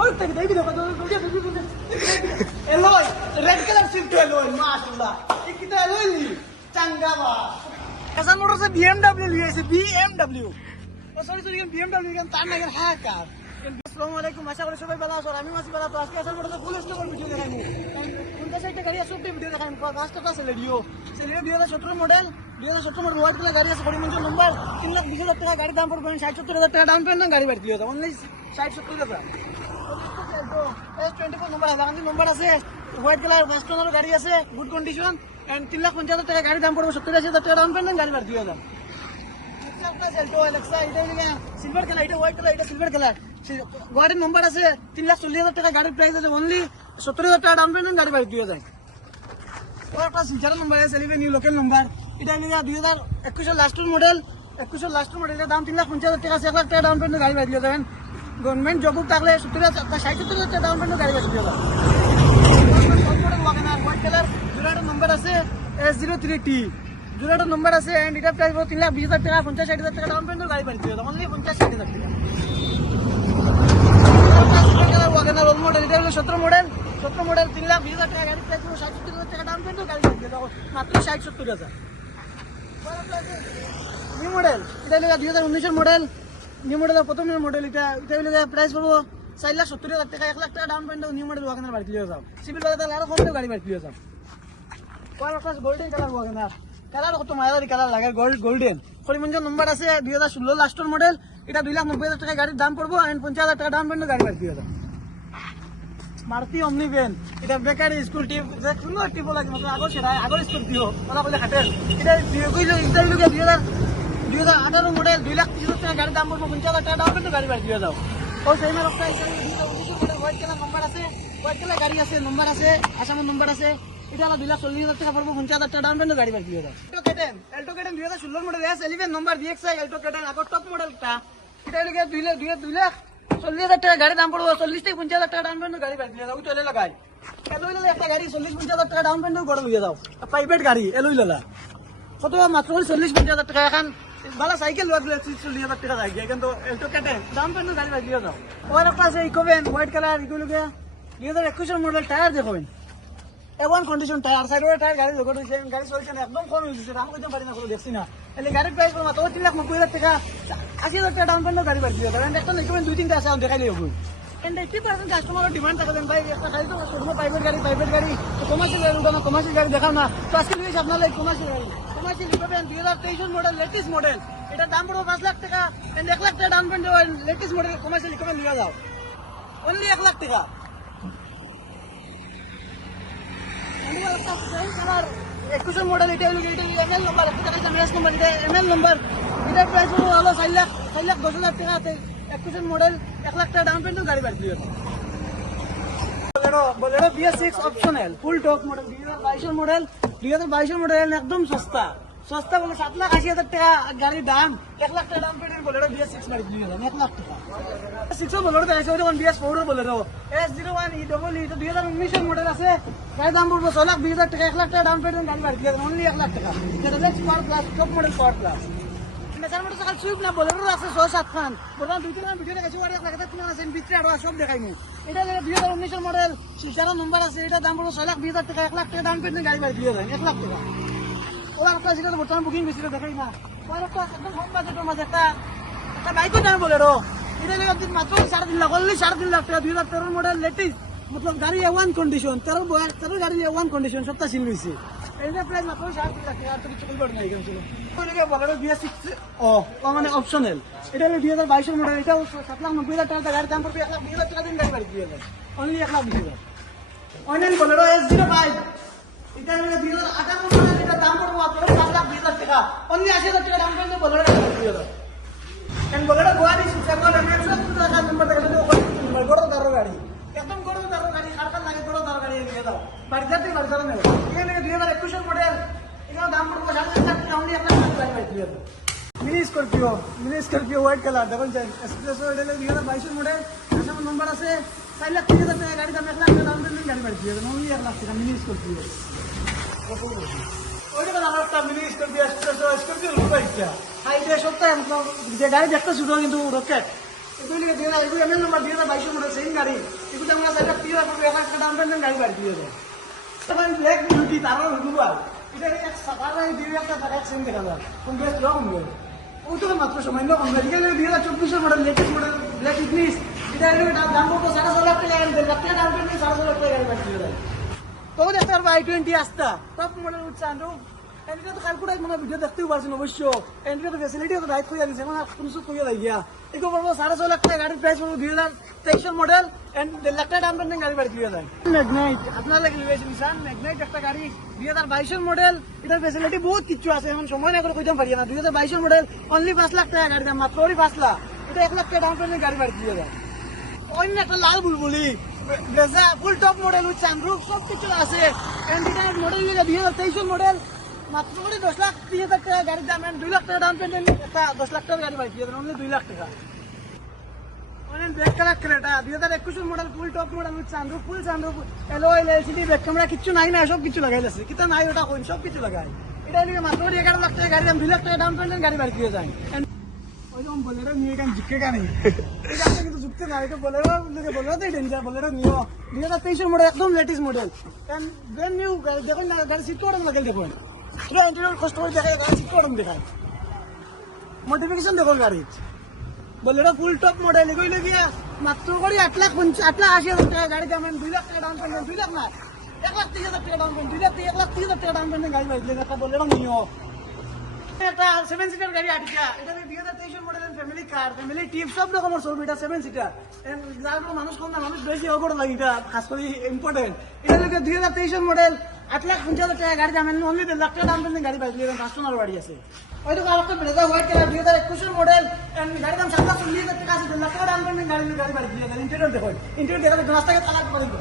ওই থেকে দেখি দেখো alloy red colour shift alloy মাশাআল্লাহ এই কিটা এলোই নি চাঙ্গা বা হাসান মোটরসে BMW লিয়েছে BMW ও সরি BMW কেন তার না কেন হ্যাকার আসসালামু আলাইকুম আশা করি সবাই ভালো আছেন আমি মাসি ভালো তো আজকে হাসান মোটরসে ফুল স্টক ভিডিও দেখাইমু কোনটা সাইডে গাড়ি আছে সবটা ভিডিও দেখাইমু ফার্স্টটা সেলেরিও 2017 মডেল হোয়াইট কালার গাড়ি আছে করিমগঞ্জ নম্বর 3,20,000 টাকা গাড়ির দাম পড়বে 60-70,000 টাকা ডাউন পেমেন্ট গাড়ি বাড়তি হবে অনলি 60-70,000 S24 নম্বর আছে নম্বর আছে হোয়াইট কালার ফার্স্ট ওনার গাড়ি আছে গুড কন্ডিশন এন্ড 3,50,000 টাকা গাড়ির দাম পড়বে 70,000 টাকা ডাউন পেমেন্ট গাড়ি বাড়তি হবে সিলভার কালার এটা হোয়াইট কালার এটা সিলভার কালার গাড়ির নম্বর আছে 3,40,000 টাকা গাড়ির প্রাইস আছে অনলি 70,000 টাকা ডাউন পেমেন্ট গাড়ি বাড়তি হয়ে যায় और একটা সিজার নম্বর আছে সেলিভে নিউ লোকাল নম্বর এটা নিয়ে 2021 লাস্টের মডেল এর দাম 3,50,000 টাকা 1 লাখ টাকা ডাউন পেমেন্ট গাড়ি বাড়তি হয়ে যাবেন গভর্নমেন্ট জব থাকলে 70,000 টাকা ডাউন পেমেন্ট গাড়ি বাড়তি হয়ে যাবে হোয়াইট কালার জুরাটার নম্বর আছে S03T জুরাটার নম্বর আছে এন্ড এটা প্রাইস 3,20,000 টাকা 50,000 টাকা ডাউন পেমেন্ট গাড়ি বাড়তি হয়ে যাবে অনলি 50,000 টাকা ওয়াগনার ওল্ড মডেল এটা হলো 17 মডেল 3,20,000 টাকা গাড়ি প্রাইস 60-70,000 টাকা ডাউন পেমেন্ট গাড়ি বাড়তি হয়ে যাবে মাত্র 60-70,000 নিউ মডেল এটা হলো 2019 এর মডেল নিউ মডেলের প্রথম মডেল এটা হলো প্রাইস পড়বো 4,70,000 টাকা 1 লাখ টাকা down payment new model WagonR বাড়তি হয়ে যাবে সিভিল বাজার আরো কম গাড়ি বাড়তি হয়ে যাবে গোল্ডেন কালার ওয়াগনার কালার কত মায়াদারি কালার লাগে গোল্ডেন করিমগঞ্জ নম্বর আছে 2016 লাস্টের মডেল এটা 2,90,000 টাকা গাড়ির দাম পড়বো এন্ড 50,000 টাকা ডাউন পেমেন্ট গাড়ি বাড়তি হয়ে যাবে মারুতি অমনি ভ্যান এটা বেকারি স্কুল টিপ যে কোনো টিপ লাগে মতো আগর স্কুল দিও ওরা বলে হাটেল এটা 2018 মডেল 2,30,000 টাকা গাড়ির দাম পড়বো 50,000 টাকা ডাউন পেমেন্ট গাড়ি বাড়তি হয়ে যাও ও সেই মার একটা 2019 মডেল হোয়াইট কালার নম্বর আছে হোয়াইট কালার গাড়ি আছে নম্বর আছে আসামের নম্বর আছে এটা হলো 2,40,000 টাকা পড়বো 50,000 টাকা ডাউন পেমেন্ট গাড়ি বাড়তি হয়ে যাও এল্টো কেটেন 2016 মডেল S11 নম্বর DXi এল্টো কেটেন আগর টপ মডেলটা এটা হলো 2,40,000 টাকা গাড়ি দাম পড়বো 40-50,000 টাকা ডাউন পেমেন্ট গাড়ি বাড়তি হয়ে যাও চলে লাগাই এলোইলা একটা গাড়ি 40-50,000 টাকা ডাউন পেমেন্ট গড় হয়ে যাও প্রাইভেট গাড়ি এলোইলা কত মাত্র 40-50,000 টাকা এখন ভালো সাইকেল লোয়া 40,000 টাকা যায় কিন্তু এল্টো কেটেন ডাউন পেমেন্ট গাড়ি বাড়তি হয়ে যাও ওর একটা আছে ইকোভেন হোয়াইট কালার এগুলো 2021 মডেল টায়ার দেখবেন এমন কন্ডিশন টায়ার সাইডের টায়ার গাড়ি লোক গাড়ি চলছে না একদম কম হয়েছে আমি কইতে পারি না কোনো দেখছি না এলে গাড়ির প্রাইস মাত্র 3,90,000 টাকা 80,000 টাকা ডাউন পেমেন্ট গাড়ি বাড়তি হয়ে যাবে একটা ইকোভেন 2-3টা আছে দেখাইলে হবে এন্ড 80% কাস্টমারের ডিমান্ড থাকে ভাই একটা গাড়ি তো কোনো প্রাইভেট গাড়ি কমার্শিয়াল গাড়ি উঠানো কমার্শিয়াল গাড়ি দেখাও না তো আজকে দিয়েছি আপনার commercial Eeco van 2023 model latest model এটা দাম পড়বো 5 লাখ টাকা এন্ড 1 লাখ টাকা down payment latest model commercial Eeco van নিয়ে যাও অনলি 1 লাখ টাকা 21 মডেল এটা হলো ML নম্বর ML নম্বর এটা প্রাইস হলো 4,10,000 টাকা 21 মডেল 1 লাখ টাকা ডাউন পেমেন্ট গাড়ি বাড়তি হবে बोलेरो BS6 অপশনাল ফুল টপ মডেল 2022 মডেল একদম সস্তা বলে 7,80,000 টাকা গাড়ির দাম 1 লাখ টাকা ডাউন পেমেন্ট बोलेरो BS6 গাড়ি দিয়ে যাবে 1 লাখ টাকা 6 बोलेरो দেখাইছে ওটা BS4 बोलेरो S01 EEE এটা 2019 এর মডেল আছে গাড়ির দাম পড়বে 6,20,000 টাকা 1 লাখ টাকা ডাউন পেমেন্ট গাড়ি বাড়তি যাবে অনলি 1 লাখ টাকা এটা লেক্স power plus top model power plus মেসার মোটর সাইকেল সুইফট না बोलेरो আছে 6-7 খান বর্তমান 2-3 ভিডিও দেখাইছি আর 1 লাখ টাকা কিনা আছে ভিতরে আর সব দেখাইমু এটা 2019 এর মডেল সিজারা নম্বর আছে এটা দাম পড়বে 6,20,000 টাকা 1 লাখ টাকা ডাউন পেমেন্ট গাড়ি বাড়তি যাবে 1 লাখ টাকা ওরা একটা যেটা বর্তমান বুকিং বেশি দেখাই না আর একটা একদম কম বাজেটের মাঝে একটা বাইকও দাম बोलेरो এটা লাগে মাত্র 3.5 লাখ অনলি 3.5 লাখ টাকা 2013 মডেল লেটেস্ট मतलब গাড়ি A1 কন্ডিশন 13 গাড়ি A1 কন্ডিশন সবটা সিল হইছে এটা প্রাইস মাত্র 3.5 লাখ টাকা আর কিছু কই পড়ে নাই এখানে ছিল ওইটাকে बोलेरो BS6 মানে অপশনাল এটা হলো 2022 এর মডেল এটা 7,90,000 টাকা গাড়ির দাম পড়বে 1,20,000 টাকা দিন গাড়ি বাড়তি হয়ে যাবে অনলি 1,20,000 অনলাইন बोलेरो S05 এটা হলো 2018 মডেল এটা দাম পড়বে মাত্র 7,20,000 টাকা অনলি 80,000 টাকা দাম পড়বে बोलेरो বাড়তি হয়ে যাবে এন্ড बोलेरो গোয়ারি সুপার এমএক্স টাকা নম্বর দেখা যাবে ওখানে বড় দারো গাড়ি একদম বড় দারো গাড়ি সরকার লাগে বড় দারো গাড়ি নিয়ে দাও বাড়ি যাতে বাড়ি চলে নেবে এখানে 2021 এর মডেল এটা দাম পড়বে 7,000 টাকা অনলি 1 লাখ টাকা গাড়ি বাড়তি হয়ে যাবে মিনি স্করপিও হোয়াইট কালার দেখুন এক্সপ্রেসো এটা 2022 এর মডেল আসামের নম্বর আছে 4,30,000 টাকা গাড়ি দাম 1 লাখ টাকা ডাউন পেমেন্ট গাড়ি বাড়তি হয়ে যাবে অনলি 1 লাখ টাকা মিনি স্করপিও ওইটা আমার একটা মিনি স্করপিও স্করপিও রূপাইটা হাইডে সপ্তাহে যে গাড়ি দেখতে শুরু কিন্তু রকেট এগুলি এমএল নম্বর 2022 মডেল সেম গাড়ি এগুলো আমরা সাইডে পিওর করবো, একটা ডাউন পেমেন্ট গাড়ি বাড়ি দিয়ে দেয়। তখন ব্ল্যাক বিউটি তারও রিমুভাল, এটা এক সাকার দিয়ে একটা টাকা সেম দেখা যায়, কোন বেশ লো কমবে ওইটা মাত্র সামান্য কমবে। এখানে 2024 model latest model black Ignis, এটা দাম পড়তো 6.5 লাখ টাকা, 1.5 লাখ টাকা ডাউন পেমেন্ট, 6.5 লাখ টাকা গাড়ি বাড়ি দিয়ে দেয়। তবে দেখতে পারবো i20 আসতা টপ মডেল উঠছে আনু এন্ড তো কালকুটাই মনে ভিডিও দেখতেও পারছেন অবশ্য, এন্ড তো ফ্যাসিলিটি তো রাইট কইয়া দিছে, মানে কোন কিছু কইয়া লাগিয়া এগো পড়বো 6.5 লাখ টাকা গাড়ির প্রাইস পড়বো 2023 মডেল এন্ড 1.5 লাখ টাকা ডাউন পেমেন্ট গাড়ি বাড়ি দিয়ে দেয়। ম্যাগনাইট আপনার লাগে লিবেছেন নিসান ম্যাগনাইট একটা গাড়ি 2022 মডেল, এটার ফ্যাসিলিটি বহুত কিছু আছে, এখন সময় না করে কইতাম পারি না। 2022 মডেল অনলি 5 লাখ টাকা গাড়ি দাম, মাত্র 5 লাখ, এটা 1 লাখ টাকা ডাউন পেমেন্ট গাড়ি বাড়ি দিয়ে দেয়। অন্য একটা লাল বুলবুলি Brezza full top model with sunroof সব কিছু আছে, এন্ড এটা মডেল 2023 মডেল, মাত্র 10 লাখ 30,000 টাকা গাড়ির দাম, 2 লাখ টাকা ডাউন পেমেন্ট, একটা 10 লাখ টাকা গাড়ি পাইছি, অনলি 2 লাখ টাকা। অনেক black colour Creta 2021 model full top model with sunroof, full sunroof, এলওই এলসিডি ব্যাক ক্যামেরা কিচ্ছু নাই না, সব কিছু লাগাই আছে, কিন্তু নাই ওটা কোন সব কিছু লাগাই, এটা নিয়ে মাত্র 11 লাখ টাকা গাড়ির দাম, 2 লাখ টাকা ডাউন পেমেন্ট গাড়ি বাড়ি দিয়ে যায়। ওইরকম বলেরও নিয়ে কেন জিজ্ঞে কেন এটা আপনি কিন্তু যুক্তি না, এটা বলেরও তো ডেঞ্জার, বলেরও নিও 2023 মডেল একদম লেটেস্ট মডেল, ব্র্যান্ড নিউ গাড়ি দেখুন না, গাড়ি সিট কটন লাগাই দেখুন, এটা ইন্টেরিয়র কষ্ট করে দেখায়, গাড়ি সিট কটন দেখায়, মডিফিকেশন দেখুন গাড়ি বলেরও ফুল টপ মডেল, এগুলো গিয়া মাত্র করে 8,80,000 টাকা গাড়ি দাম, 2 লাখ টাকা ডাউন পেমেন্ট, 2 লাখ না 1,30,000 টাকা ডাউন পেমেন্ট, 1,30,000 টাকা ডাউন পেমেন্ট গাড়ি পাইছিলেন, একটা বলেরও নিও। একটা 7 সিটার গাড়ি আটিকা, এটা 2023 মডেল ফ্যামিলি কার, ফ্যামিলি টিপ সব রকমের সব, এটা 7 সিটার, যার মানুষ কম না, মানুষ বেশি অগড় লাগে, এটা খাস করে ইম্পর্টেন্ট। এটা লোকে 2023 মডেল 8,50,000 টাকা গাড়ি দাম, অনলি 1.5 লাখ টাকা ডাউন পেমেন্ট গাড়ি পাইছিল, কাস্টমার বাড়ি আছে। ওইটা আরেকটা ব্রেজা হোয়াইট কালার 2021 মডেল, গাড়ি দাম 7,40,000 টাকা আছে, 1.5 লাখ টাকা ডাউন পেমেন্ট গাড়ি বাড়ি দিয়ে দেয়। ইন্টেরিয়র দেখুন, ইন্টেরিয়র দেখাতে গ্লাস থেকে তালাক করে দেবো,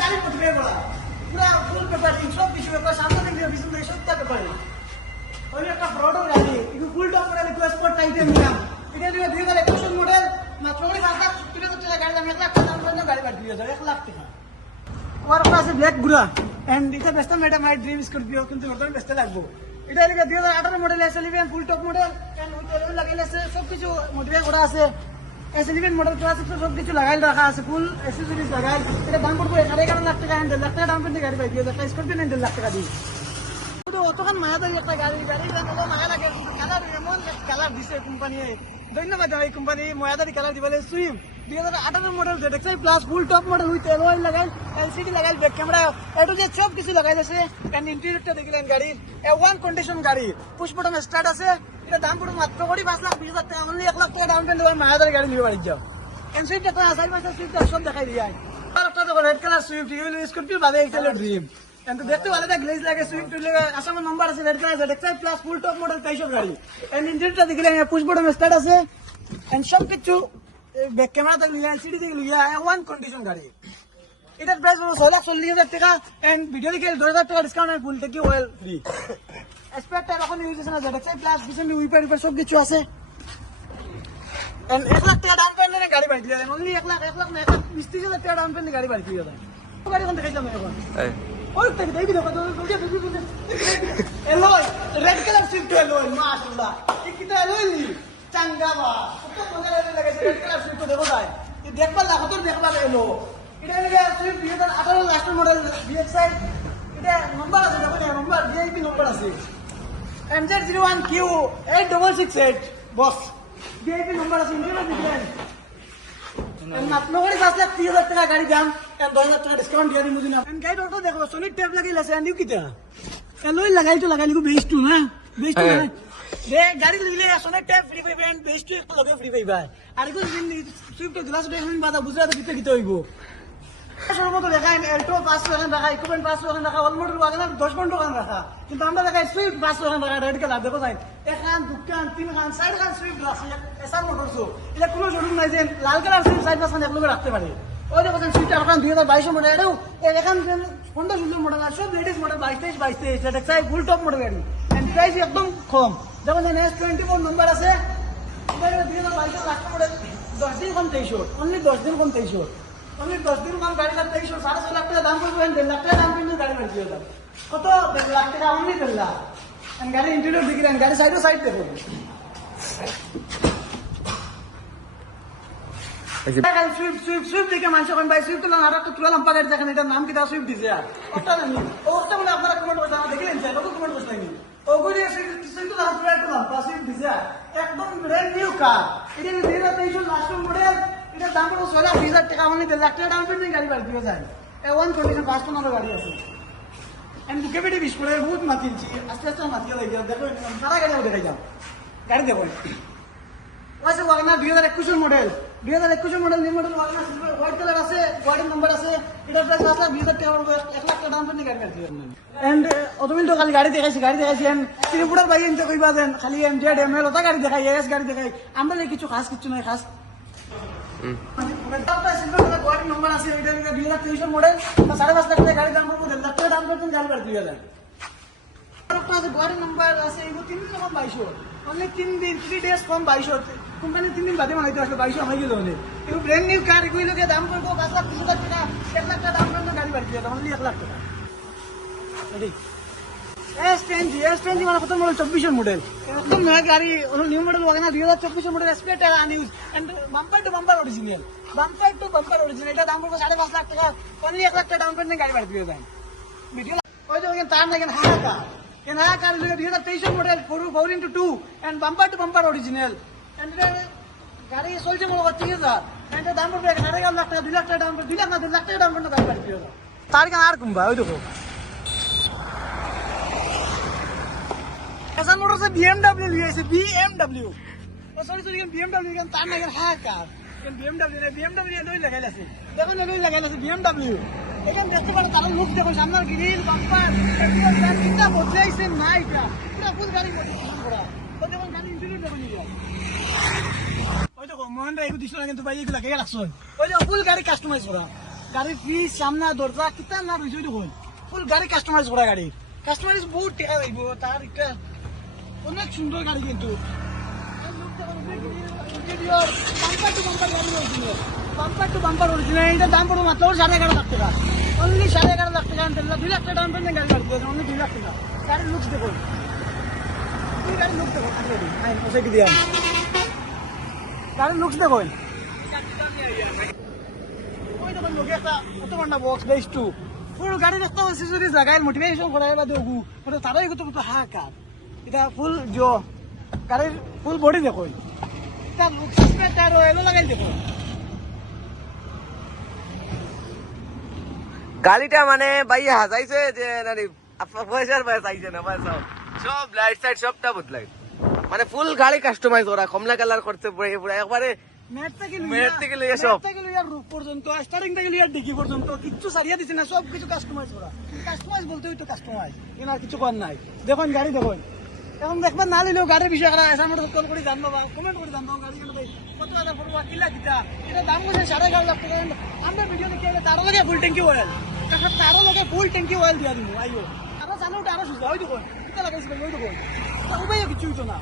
গাড়ি পথে পড়া পুরা ফুল পেপার, সব কিছু পেপার, সামনে থেকে পিছন থেকে সবটা পেপারে। ওই একটা ফ্রডও গাড়ি, একটু ফুল টপ মডেল, একটু স্পোর্ট টাইটেনিয়াম, এটা 2021 মডেল, মাত্র 5,70,000 টাকা গাড়ি দাম, 1 লাখ টাকা দাম পর্যন্ত গাড়ি বাড়ি দিয়ে যায়, 1 লাখ টাকা। ওর আছে ব্ল্যাক গুড়া, এন্ড এটা best madam my dream Scorpio, কিন্তু ওটা বেস্ট লাগবো। এটা 2018 model S11 full top model, and ওই লাগাইল আছে, সব কিছু মডিফাই করা আছে, S11 মডেল ক্লাসিক সব কিছু লাগাই রাখা আছে, ফুল অ্যাক্সেসরিজ লাগাই, এটা দাম পড়বো 11.5 লাখ টাকা, 1.5 লাখ টাকা ডাউন পেমেন্ট গাড়ি পাই দিয়ে যায়, স্করপিও 1.5 লাখ টাকা দিই। অতখান মায়াদারি একটা গাড়ি মায়া লাগে, কালার এমন কালার দিছে কোম্পানি, ধন্যবাদ এই কোম্পানি, মায়াদারি কালার দিবে। Swift 2018 model ZXi plus full top model with এলওই লাগাই, এলসিডি লাগাই, ব্যাক ক্যামেরা এটু যে সব কিছু লাগাই আছে, এন্ড ইন্টেরিয়রটা দেখলেন গাড়ির A1 কন্ডিশন গাড়ি, পুশ বাটন স্টার্ট আছে, এটা দাম পড়ে মাত্র 5,20,000 টাকা, অনলি 1 লাখ টাকা ডাউন পেমেন্ট, মায়াদারি গাড়ি নিয়ে বাড়ি যাও। এন্ড সুইফট একটা আছে, সুইফট সব দেখাই দিয়ে আর একটা দেখো রেড কালার সুইফট, এগুলো স্করপিও বাদে একটা ড্রিম, কিন্তু দেখতে ভালো গ্লেজ লাগে, সুইফট আসামের নাম্বার আছে, red colour ZXi plus full top model 23 গাড়ি, এন্ড ইন্টেরিয়রটা দেখলেন পুশ বাটন স্টার্ট আছে, এন্ড সব কিছু ব্যাক ক্যামেরা থেকে লিয়া, এলসিডি থেকে লিয়া, A1 কন্ডিশন গাড়ি, এটার প্রাইস হলো 6,40,000 টাকা, এন্ড ভিডিও দেখে 2,000 টাকা ডিসকাউন্ট, আর ফুল থেকে ওয়েল ফ্রি। এক্সপেক্টার এখন ইউজ আছে না, ZXi প্লাস পিছনে উইপার সব কিছু আছে, এন্ড 1 লাখ টাকা ডাউন পেমেন্ট গাড়ি বাড়ি দিয়ে দেন, অনলি 1 লাখ না 1,20,000 টাকা ডাউন পেমেন্ট গাড়ি বাড়ি দিয়ে দেন। গাড়ি কোন দেখাইলাম এখন ওই থেকে দেখি দেখো এলওই রেড কালার সুইফট এলওই, মাশাআল্লাহ কিটা এলওই চাঙ্গা বা কত মজা লাগে, রেড কালার সুইফট দেখো ভাই, এই দেখবা লাগো তোর দেখবা এলো, এটা সুইফট 2018 লাস্ট মডেল DXi, এটা নাম্বার আছে দেখো, নাম্বার VIP নাম্বার আছে MZ01Q 8668 বস, VIP নাম্বার আছে, ইন্টারনেট দিবেন, মাত্র 5,30,000 টাকা গাড়ি দাম, 10,000 টাকা ডিসকাউন্ট দিয়ে দিন বুঝিনা। গাড়ি অটো দেখো সলিড টেপ লাগিয়ে আছে, আনিও কিটা এলওই লাগাই তো লাগাই লিখো বেস্ট না, বেস্ট না দে গাড়ি লিলে সলিড টেপ ফ্রি পাইবেন, বেস্ট একটু লগে ফ্রি পাইবা, আর এগুলো সুইফট গ্লাস দেখেন বাদা গুজরাট দিতে দিতে হইব। সর্বত দেখায় এল্টো 500 টাকা রাখা, ইকুইপমেন্ট 500 টাকা রাখা, অলমোস্ট ওয়াগনার 10 পনেরো টাকা রাখা, কিন্তু আমরা দেখাই সুইফট 500 টাকা রাখা, রেড কালার দেখো যাই, 1 খান 2 খান 3 খান 4 খান সুইফট রাখছে, এসআর মোটরস, এটা কোনো শোরুম নাই যে লাল কালার সুইফট 4 5 খান একলগে রাখতে পারে। ওই দেখো সুইফট এখন 2022 মডেল, এটাও এখন 15-16 মডেল, আর সব লেটেস্ট মডেল 22-23 ZXi ফুল টপ মডেল গাড়ি, এন্ড প্রাইস একদম কম, যেমন S24 নাম্বার আছে, 2022 লাস্ট মডেল, 10 দিন কম 23, অনলি 10 দিন কম 23, অনলি 10 দিন কম গাড়ি দাম 23, 6.5 লাখ টাকা দাম পড়বে, 1.5 লাখ টাকা দাম কিন্তু গাড়ি বাড়ি দিয়ে যাবে, কত 1.5 লাখ টাকা, অনলি 1.5 লাখ। গাড়ি ইন্টেরিয়র দেখলেন, গাড়ি সাইড দেখুন, সুইফট সুইফট সুইফট দেখে মানুষ এখন ভাই সুইফট না আর একটা তুলা লাম্পা গাড়ি দেখেন এটার নাম কি দা সুইফট দিছে আর ওটা না ওটা বলে আপনারা কমেন্ট করতে দেখলেন যে কত কমেন্ট করতে নি ওগুলি সুইফট না তুলা একটা লাম্পা সুইফট দিছে একদম ব্র্যান্ড নিউ কার এটা 2023 লাস্ট মডেল এটা দাম পড়ো 16,000 টাকা মানে 1 লাখ টাকা ডাউন পেমেন্ট গাড়ি বাড়ি দিয়ে যায় এ ওয়ান কন্ডিশন ফাস্ট ওনার গাড়ি আছে আমি বুকে বেটি বিশ করে বহুত মাতিছি আস্তে আস্তে মাতিয়ে লাগি দেখো সারা গাড়ি দেখাই যাও গাড়ি দেখো ওয়াসে WagonR 2021 model 2021 model new model WagonR silver white colour আছে গাড়ির নাম্বার আছে এটা প্রাইস আসলে 20,000 টাকা পড়বে 1 লাখ টাকা ডাউন পেমেন্ট গাড়ি বাড়ি দিয়ে এন্ড অতমিল তো খালি গাড়ি দেখাইছি এন্ড ত্রিপুরার ভাই এনজয় কইবা দেন খালি এমজেড এমএল ওটা গাড়ি দেখাই এস গাড়ি দেখাই আমরা কিছু খাস কিছু নাই খাস গাড়ির নম্বর আছে এটা 2023 মডেল 5.5 লাখ টাকা গাড়ি দাম পড়বে 1 লাখ টাকা দাম করতেন গাড়ি বাড়ি দিয়ে যায় গাড়ির নম্বর আছে এগুলো 3 দিন কম 22 অনলি 3 দিন 3 ডেজ কম 22 কোম্পানি 3 দিন বাদে বানাইতে আসলে 22 হয়ে গেল হলে এগুলো ব্র্যান্ড নিউ কার এগুলোকে দাম করবো 5 লাখ 30 টাকা 1 লাখ টাকা দাম করতে গাড়ি বাড়ি দিয়ে অনলি 1 লাখ টাকা রেডি S20 মানে কত মডেল 24 মডেল একদম নয়া গাড়ি new model WagonR 2024 model spare টাকা unused and bumper to bumper original এটা দাম পড়বে 5.5 লাখ টাকা অনলি 1 লাখ টাকা ডাউন পেমেন্ট গাড়ি বাড়ি দিয়ে যায় ভিডিও ওই যে ওখানে তার লাগেন হাহাকার কেন হাহাকার 2023 model 4x2 and bumper to bumper original and গাড়ি চলছে মনে করতে গেছে এন্ড দাম পড়বে 1.5 লাখ টাকা 2 লাখ টাকা ডাউন পেমেন্ট 2 লাখ না 2 লাখ টাকা ডাউন পেমেন্ট গাড়ি বাড়ি দিয়ে যায় তার কেন আর কুম্বা ওই দেখো ऐसा मोटर से BMW लिया इसे BMW सॉरी BMW के तार ना है कार BMW ने लोई लगाई लासे देखो लोई लगाई लासे BMW एकदम देखते पर तार लुक देखो सामने ग्रिल बम्पर एक्टिवा गाड़ी कितना बदले इसे नाइ का पूरा फुल गाड़ी मॉडिफिकेशन करा तो देखो गाड़ी इंटीरियर देखो नहीं ওই দেখো মোহন রাই দিছিল না কিন্তু ভাই এগুলা কে রাখছন ওই যে ফুল গাড়ি কাস্টমাইজ করা গাড়ির ফ্রিজ সামনে দরজা কিতা না রইছে দেখো ফুল গাড়ি কাস্টমাইজ করা গাড়ি কাস্টমাইজ বহুত টাকা দিব তার একটা অনেক সুন্দর গাড়ি কিন্তু বাম্পার টু বাম্পার অরিজিনাল এটা দাম পড়বে মাত্র 11.5 লাখ টাকা অনলি 11.5 লাখ টাকা 2 লাখ টাকা ডাউন পেমেন্ট গাড়ি বাড়ি দেবেন অনলি 2 লাখ টাকা গাড়ির লুকস দেখো গাড়ির লুকস দেখো গাড়ির লুকস দেখো ওই দেখো লোকে একটা অত বড় বক্স বেস টু পুরো গাড়ির একটা অ্যাকসেসরি জায়গায় মোটিভেশন করার বাদে ওগু মানে তারাই কত হাহাকার এটা ফুল জো গাড়ির ফুল বডি দেখো এটা লুকসটার এলো লাগাই দেখো গাড়িটা মানে ভাই হাজাইছে যে নানি পয়সার পয়সা চাইছে না পয়সা সব লাইট সাইড সবটা বদলাই মানে ফুল গাড়ি কাস্টমাইজ করা কমলা কালার করতে পুরো একবারে মেট থেকে লইয়া সব রূপ পর্যন্ত স্টারিং থেকে লিয়ার ডিকি পর্যন্ত কিচ্ছু সারিয়া দিছে না সব কিছু কাস্টমাইজ করা কাস্টমাইজ বলতে হইতো কাস্টমাইজ এনার কিছু কর নাই দেখুন গাড়ি দেখুন এখন দেখবেন না নিলেও গাড়ির বিষয় করা এসে আমরা কল করে জানবো বা কমেন্ট করে জানবো গাড়ি কেন কত টাকা পড়বো কিলা কিতা এটা দাম বলছে 11.5 লাখ টাকা আমরা ভিডিও দেখে তারও লাগে ফুল ট্যাঙ্কি অয়েল তারও লাগে ফুল ট্যাঙ্কি অয়েল দিয়া দিব আইও আরো জানো আরো সুযোগ ওই দেখুন কিতা লাগাইছিল ওই দেখুন উপায় কিছু হইতো না